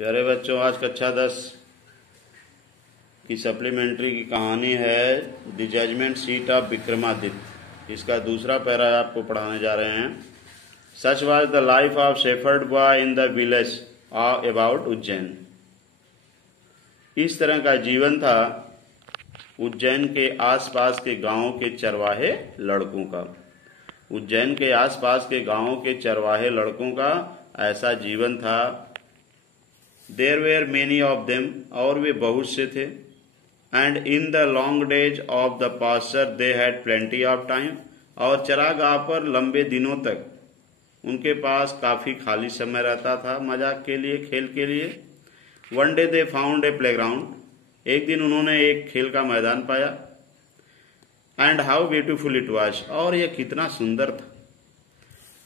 प्यारे बच्चों, आज कक्षा 10 की सप्लीमेंट्री की कहानी है the judgement seat of Vikramaditya. इसका दूसरा पैरा आपको पढ़ाने जा रहे हैं। Such was the life of shepherd boy in the village about Ujjain. इस तरह का जीवन था उज्जैन के आसपास के गांवों के चरवाहे लड़कों का। उज्जैन के आसपास के गांवों के चरवाहे लड़कों का ऐसा जीवन था। There were many of them, और वे बहुत से थे। And in the long days of the pasture they had plenty of time, और चरागाह पर लंबे दिनों तक उनके पास काफी खाली समय रहता था मजाक के लिए, खेल के लिए। One day they found a playground, एक दिन उन्होंने एक खेल का मैदान पाया। And how beautiful it was, और यह कितना सुंदर था।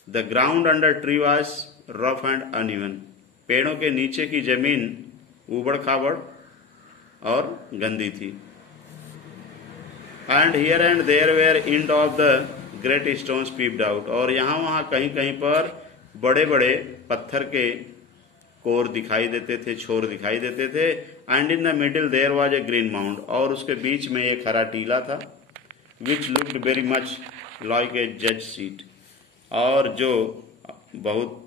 The ground under tree was rough and uneven, पेड़ों के नीचे की जमीन उबड़ खाबड़ और गंदी थी। And here and there were end of the great stones peeped out, और यहाँ वहां कहीं कहीं पर बड़े बड़े पत्थर के कोर दिखाई देते थे, छोर दिखाई देते थे। And in the middle there was a green mound, और उसके बीच में एक हरा टीला था। Which looked very much like a जज सीट, और जो बहुत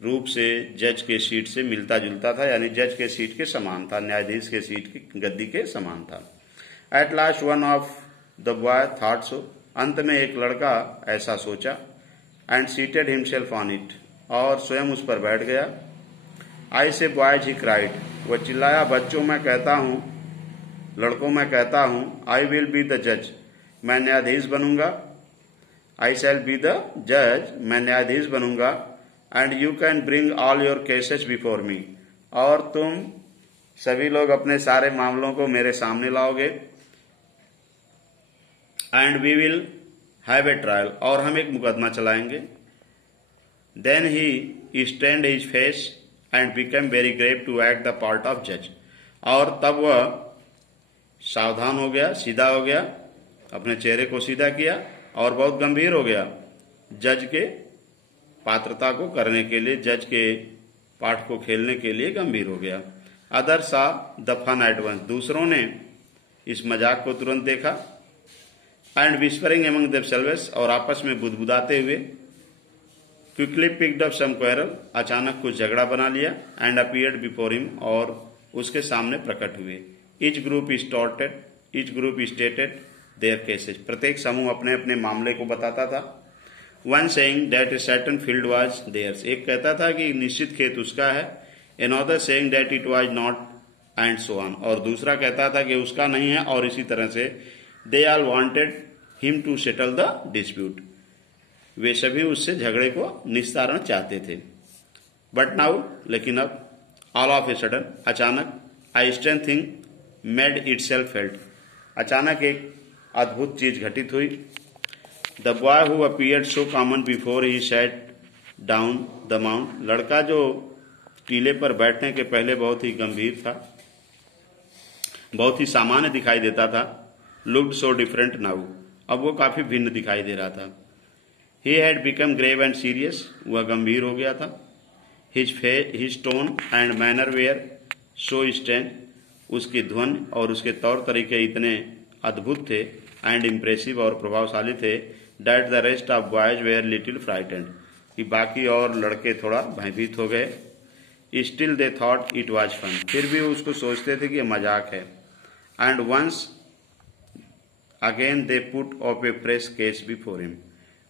रूप से जज के सीट से मिलता जुलता था, यानी जज के सीट के समान था, न्यायाधीश के सीट की गद्दी के समान था। At last one of the boy thought so, अंत में एक लड़का ऐसा सोचा। And seated himself on it, और स्वयं उस पर बैठ गया। आई से बॉयज ही क्राइड, वह चिल्लाया, बच्चों मैं कहता हूं, लड़कों मैं कहता हूं, आई विल बी द जज, मैं न्यायाधीश बनूंगा। आई शैल बी द जज, मैं न्यायाधीश बनूंगा। And you can bring all your cases before me, और तुम सभी लोग अपने सारे मामलों को मेरे सामने लाओगे। And we will have a trial, और हम एक मुकदमा चलाएंगे। Then he stand his face and become very grave to act the part of जज, और तब वह सावधान हो गया, सीधा हो गया, अपने चेहरे को सीधा किया और बहुत गंभीर हो गया जज के पात्रता को करने के लिए, जज के पाठ को खेलने के लिए गंभीर हो गया। अदर सा द फन एट वंस, दूसरों ने इस मजाक को तुरंत देखा। एंड विस्परिंग एमंग देमसेल्व्स, और आपस में बुदबुदाते हुए। Quickly picked up some quarrel, अचानक कुछ झगड़ा बना लिया। एंड अपीयर्ड बिफोर हिम, और उसके सामने प्रकट हुए। Each group stated their cases, प्रत्येक समूह अपने अपने मामले को बताता था। One saying that a certain field was theirs, एक कहता था कि निश्चित खेत उसका है। Another saying that it was not, and so on, और दूसरा कहता था कि उसका नहीं है, और इसी तरह से। They all wanted him to settle the dispute, वे सभी उससे झगड़े को निस्तारण चाहते थे। बट नाउ, लेकिन अब, ऑल ऑफ ए सडन, अचानक, a strange thing made itself felt, अचानक एक अद्भुत चीज घटित हुई। The boy who appeared so common before he sat down the mount, लड़का जो टीले पर बैठने के पहले बहुत ही गंभीर था, बहुत ही सामान्य दिखाई देता था। लुक्ड सो डिफरेंट नाउ, अब वो काफी भिन्न दिखाई दे रहा था। He had become grave and serious, वह गंभीर हो गया था। His tone and manner were so strange, उसकी ध्वनि और उसके तौर तरीके इतने अद्भुत थे एंड इम्प्रेसिव और प्रभावशाली थे। That the rest of boys were little frightened, कि बाकी और लड़के थोड़ा भयभीत हो गए। Still they thought it was fun, फिर भी उसको सोचते थे कि यह मजाक है। And once again they put of a fresh case before him,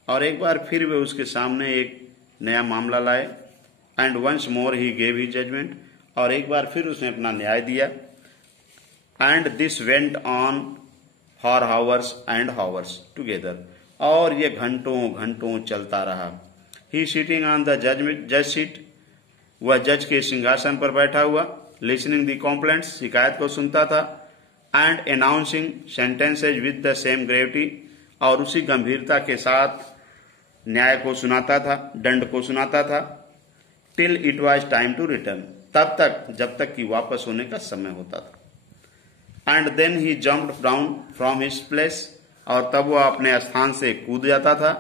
और एक बार फिर वे उसके सामने एक नया मामला लाए। And once more he gave he judgement, और एक बार फिर उसने अपना न्याय दिया। And this went on for hours and hours together, और ये घंटों घंटों चलता रहा। ही सिटिंग ऑन द जज सीट, वह जज के सिंहासन पर बैठा हुआ। लिसनिंग द कॉम्प्लेंट्स, शिकायत को सुनता था। And announcing sentences with the same gravity, और उसी गंभीरता के साथ न्याय को सुनाता था, दंड को सुनाता था। Till it was time to return, तब तक जब तक कि वापस होने का समय होता था। And then he jumped down from his place, और तब वह अपने स्थान से कूद जाता था।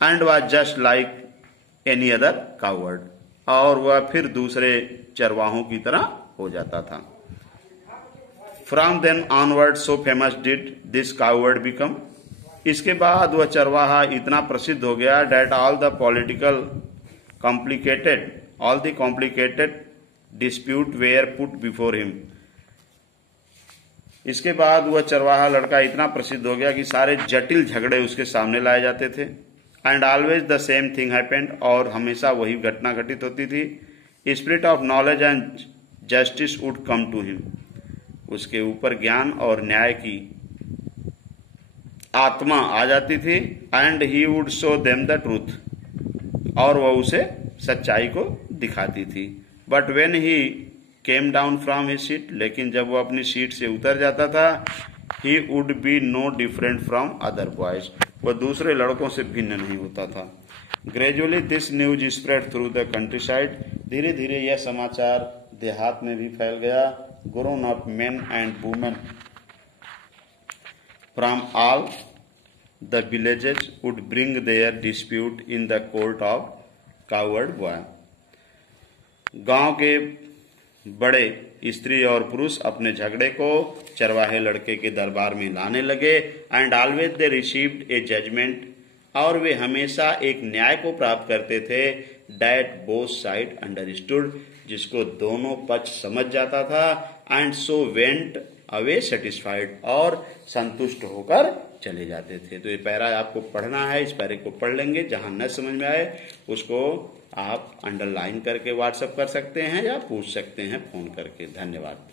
And was just like any other coward, और वह फिर दूसरे चरवाहों की तरह हो जाता था। From then onward so famous did this cowherd become. इसके बाद वह चरवाहा इतना प्रसिद्ध हो गया that all the complicated dispute were put before him. इसके बाद वह चरवाहा लड़का इतना प्रसिद्ध हो गया कि सारे जटिल झगड़े उसके सामने लाए जाते थे। And always the same thing happened, और हमेशा वही घटना घटित होती थी। Spirit of knowledge and justice would come to him. उसके ऊपर ज्ञान और न्याय की आत्मा आ जाती थी। And he would show them the truth, और वह उसे सच्चाई को दिखाती थी। But when he came down from his seat, लेकिन जब वो अपनी सीट से उतर जाता था, he would be no different from other boys, वह दूसरे लड़कों से भिन्न नहीं होता था। Gradually this news spread through the countryside. धीरे धीरे यह समाचार देहात में भी फैल गया। Grown up main and women from all the villages would bring their dispute in the court of coward boy. गांव के बड़े स्त्री और पुरुष अपने झगड़े को चरवाहे लड़के के दरबार में लाने लगे। And always they received a judgement, और वे हमेशा एक न्याय को प्राप्त करते थे। डैट बोथ साइड अंडरस्टूड, जिसको दोनों पक्ष समझ जाता था। And so went away satisfied, और संतुष्ट होकर चले जाते थे। तो ये पैरा आपको पढ़ना है, इस पैरे को पढ़ लेंगे। जहां न समझ में आए उसको आप अंडरलाइन करके व्हाट्सएप कर सकते हैं या पूछ सकते हैं फोन करके। धन्यवाद।